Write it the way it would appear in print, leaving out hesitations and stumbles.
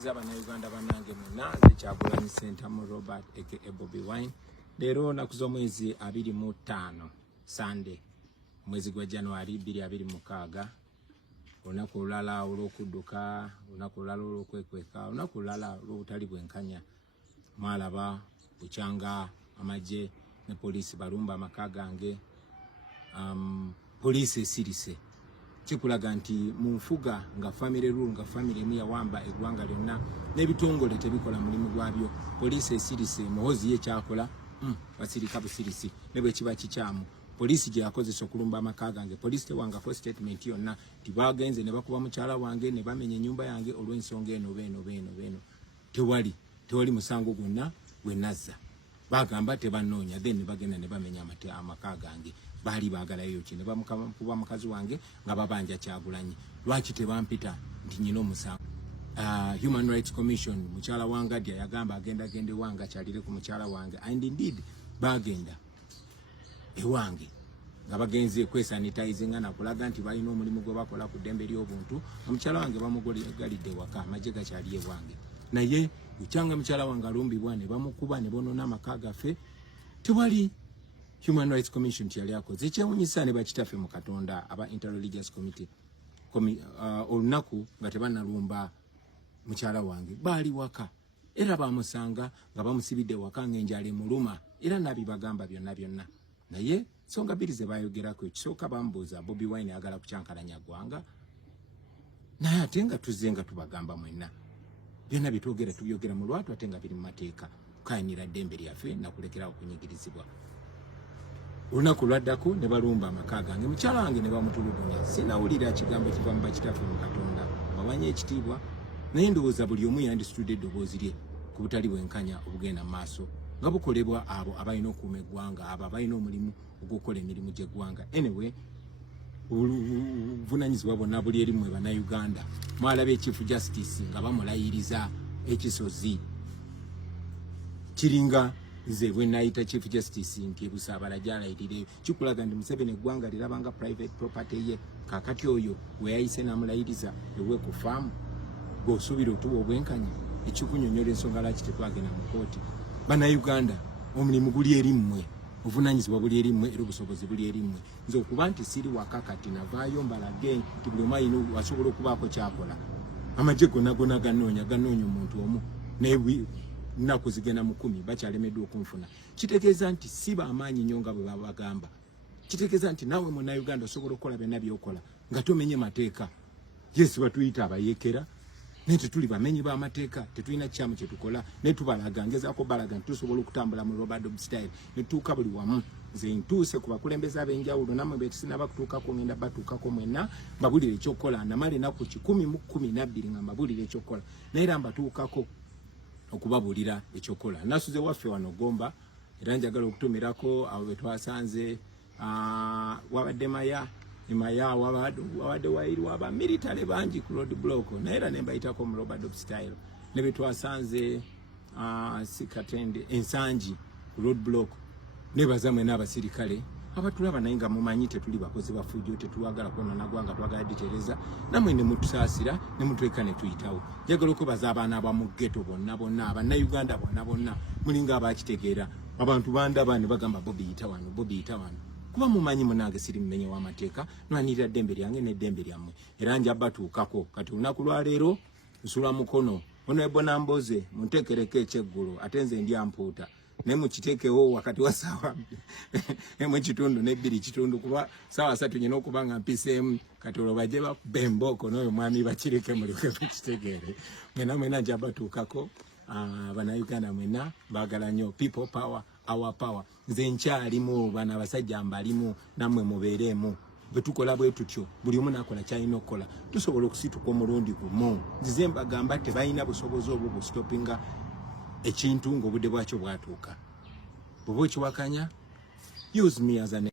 Uganda banange muna Kyagulanyi Ssentamu Robert aka Bobby Wine. Leero naku z'omwezi 25 Sunday mwezi gwa January 2026 olunaku olulala olw'okudduka, olunaku olulala olw'okwekweka, olunaku olulala olw'obutali bwenkanya. Mwalaba bukyanga amagye ne poliisi balumba amaka gange. Poliisi esirise kikulaga nti mu nfuga nga family rule nga family emu yawamba eggwanga lyonna n'ebitongole tebikola mulimu gwabyo. Poliisi esirise muhozi ye kyakola basirika busirisi ne bwe kiba kikyamu. Poliisi gye yakozesa okulumba amaka gange, poliisi tewangako statement yonna nti bagenze ne bakuba mukyala wange ne bamenya ennyumba yange olw'ensonga eno beeno. Tewali musango gwonna gwe nazza. Bagamba tebanoonya then ne bagenda ne bamenya amaka gange. Bali baagalayo ki ne bamukuba mukazi wange nga babanja Kyagulanyi. Lwaki tebampita nti nyina omusango? Human Rights Commission mukyala wange adya yagamba agende wange akyalire ku mukyala wange, and indeed bagenda ewange nga bagenze kwesanitizinga na kulaga nti balina omulimu gwe bakola ku ddembe ly'obuntu. Omukyala wange bamugalidde waka amagye gakyali ewange, naye bukyanga mukyala wange alumbibwa ne bamukuba ne bonoona amaka gaffe. Tewali Human Rights Commission yali akoze. Ekyewuunyisa ne bakitaffe mu Katonda aba Interreligious Committee olunaku nga tebanalumba mukyala wange baali waka era bamusanga nga bamusibidde waka ng'enjala emuluma era nabibagamba byonna. Naye songa bbiri ze bayogerako, ekisooka bambuuza Bobby Wine agala kukyankalanya ggwanga, naye ate nga tuzze nga tubagamba mwenna byonna byetwogera tubyogera mu lwatu ate nga biri mu mateeka kukayinira ddembe lyaffe nakulekerawo okunyigirizibwa. Olunaku lwaddako ne balumba amaka gange, mukyala wange ne bamutulugunya. Sinawulira kigambo kiva mu bakitaffe mu Katonda bawanye ekitiibwa, naye ndowooza buli omu yandisitudde eddoboozi lye ku butali bwenkanya obugenda mu maaso nga bukolebwa abo abalina okuuma eggwanga, abo abalina omulimu ogw'okukola emirimu gy'eggwanga. Anyway, obuvunanyizibwa bwonna buli eri mmwe bannayuganda. Mwalaba Chief Justice nga bamulayiriza ekisozi kiringa nze bwe nayita Chief Justice nti Busaabala gyalayirire. Kikulaga nti Museveni eggwanga lirabanga private property ye. Kakati oyo we yayise n'amulayiriza ewe ku faamu g'osuubira otuwa obwenkanya. Ekikunyonyola ensonga lwaki tetwagenda mu kooti. Bannayuganda, omulimu guli eri mmwe, obuvunanyizibwa buli eri mmwe era obusobozi buli eri mmwe. Nze okuba nti siri waka kati navaayo mbalage nti buli omu alina asobola okubaako kyakola. Amagye gonna ganoonya omuntu omu nnaku zigenda mu 10 bakyalemeddwa okunfuna. Kitegeeza nti si bamaanyi nnyo nga bwe babagamba. Kitegeeza nti naawe munnayuganda osobola okukola byonna byokola nga tomenye mateeka. Yesu batuyita abayeekera naye tetuli bamenyi b'amateeka, tetulina kyamu kye tukola naye tubalaga ngezaako balaga nti tusobola okutambula mu Robert Dobb style ne tutuuka buli wamu. Nze ntuuse ku bakulembeze ab'enjawulo nammwe be tusinaba kutuukako ngenda batuukako mwenna mbabuulire ekyokukola. Namala ennaku 112 nga mbabuulire ekyokukola naye era mbatuukako okubabuulira ekyokola. Nasuze waffe wano Gomba era njagala okutumirako abo be twasanze wabadde Maya wabadde wairwa aba military bangi ku road block naye era ne mbayitako mu Robert Dobb style ne be twasanze sikatende ensangi ku road block ne bazamwe n'abasirikale abatulaba naye nga mumanyi tetuli bakozi bafujjo, tetwagala kwonoona ggwanga, twagala ditereza namwe ne mutusaasira ne mutweka ne tuyitawo. Njagala okubaza abaana abamu ghetto bonna abannayuganda bonna mulinga abakitegeera. Abantu bandaba ne bagamba Bobby yita wano kuba mumanyi munange siri mumenye w'amateeka nwanirira ddembe lyange n'eddembe lyammwe era nja batuukako. Kati olunaku lwa leero nsula mukono ono ebonamboze munteekereko ekyeggulo ate nze ndi ampuuta ne mukiteekewo wakati wa ssaawa emu ekitundu n'ebbiri kitundu kuba ssaawa 3 nyina okuba nga mpiseemu. Kati olwo bajje bakube embooko n'oyo mwami bakireke muleke mukitegeere. Mwena nja batuukako. Bannayuganda mwenna baagala nnyo people power, our power. Nze nkyalimu, bano abasajja mbalimu, nammwe mubeeremu. Bwe tukola bwe tutyo buli omu n'akola kyalina okukola tusobola okusituka omulundi gumu. Nzize mbagamba tebalina busobozi obwo busitopinga ekintu ng'obudde bwakyo bwatuuka. Bw'oba okiwakanya use me as an